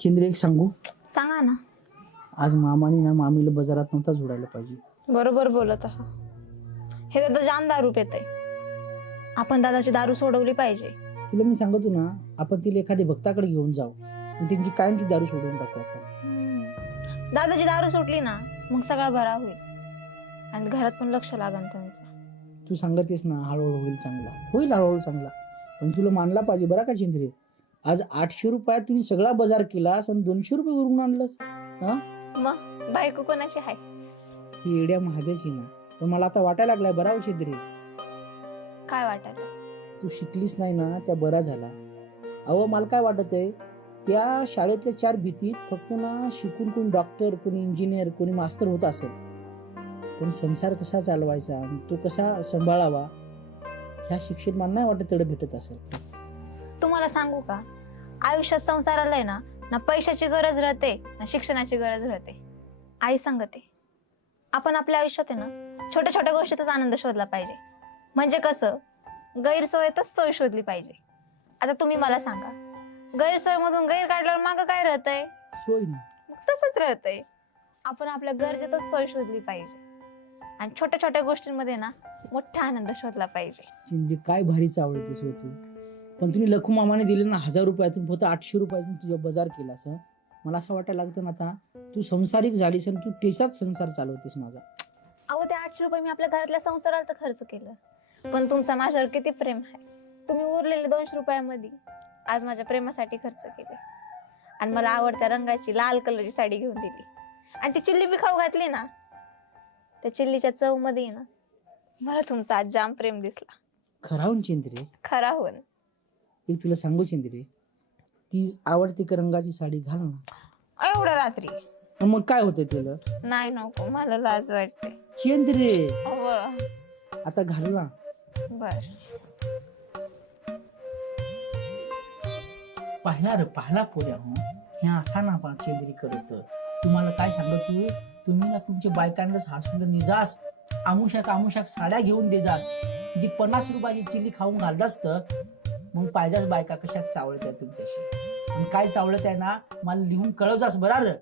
चिंद्रे एक सांगू, सांगा ना. आज मामाने ना मामीला बाजारात नव्हता जोडायला पाहिजे. बरोबर बोलत आहा. हे दादा जाम दारू पिते. आपण दादाची दारू सोडवली पाहिजे. तुला मी सांगतो ना, आपण तिला एखाद्या भक्ताकडे घेऊन जाऊ आणि त्यांची कायमची दारू सोडून टाकू आपण. दादाची दारू सुटली ना मग सगळा बरा होईल आणि घरात पण लक्ष लागेल त्यांचं. तू सांगतेस ना हळूहळू होईल हळूहळू चांगला, पण तुला मानला पाहिजे बरा का चिंद्रे. आज 800 रुपयात तुम्ही सगळा बाजार केलास आणि 200 रुपये वरून आणलंस. हा मग बायको कोणाची आहे? ती एड्या महादेशी ना, पण मला आता वाटायला लागलाय बरा हो चिंद्रे. काय वाटायला? तू शिकलीस नाही ना त्या बरा झाला. अहो मला काय वाटत आहे, त्या शाळेतल्या 4 भीतीत फक्त ना शिकून कोणी डॉक्टर, कोणी इंजिनियर, कोणी मास्तर होत असेल, पण संसार कसा चालवायचा आणि तो कसा सांभाळावा ह्या शिक्षेत मला नाही वाटत तेवढं भेटत असेल. तुम्हाला सांगू का, आयुष्यात संसाराला आहे ना पैशाची गरज राहते ना शिक्षणाची गरज राहते. आई सांगते आपण आपल्या आयुष्यात आहे ना छोट्या छोट्या गोष्टीतच आनंद शोधला पाहिजे. म्हणजे कसं, गैरसोयतच सोय शोधली पाहिजे. आता तुम्ही मला सांगा, गैरसोय मधून गैर काढल्यावर मागं काय राहतंय? सोय ना. मग तसंच राहतंय. आपण आपल्या गरजेतच सोय शोधली पाहिजे आणि छोट्या छोट्या गोष्टींमध्ये ना मोठा आनंद शोधला पाहिजे. चिंदी काय भारी चावडतेस हो तू. पण तुम्ही लखू मामाने दिले ना 1000 रुपयातून फक्त 800 रुपयातून तुझा बाजार केलास. मला असं वाटायला लागतं ना आता तू संसारिक झालीस आणि तू टेचाच संसार चालवतेस माझा. अहो ते 800 रुपये मी आपल्या घरातल्या संसाराला तर खर्च केलं, पण तुमचा माझ्यावर किती प्रेम आहे. तुम्ही उरलेले 200 रुपयामध्ये आज माझ्या प्रेमासाठी खर्च केले आणि मला आवडत्या रंगाची लाल कलरची साडी घेऊन दिली आणि ती चिल्ली बी खाऊ घातली ना. त्या चिल्लीच्या चव मध्ये ना मला तुमचा आज जाम प्रेम दिसला. खराहून चिंद्रे, खरा होऊन. एक तुला सांगू चिंद्रे, ती आवडती रंगाची साडी घाल ना. एवढ्या रात्री मग काय होतंय तुला? नाही नको, मला लाज वाटते. चिंद्रे अव्वा. आता घाल ना. बर. पाहिला पोऱ्या हो, ह्या असा ना पा चिंद्री करत. तुम्हाला काय सांगतो, तुम्ही ना तुमच्या बायकांनाच हसून निजास, आमुशाक साड्या घेऊन देजास, ती 50 रुपयाची चिल्ली खाऊन घालतास तर मग पाहिजेच बायका कशात चावळत आहे तुमच्याशी आणि काय चावळत आहे ना मला लिहून कळवजास बराबर.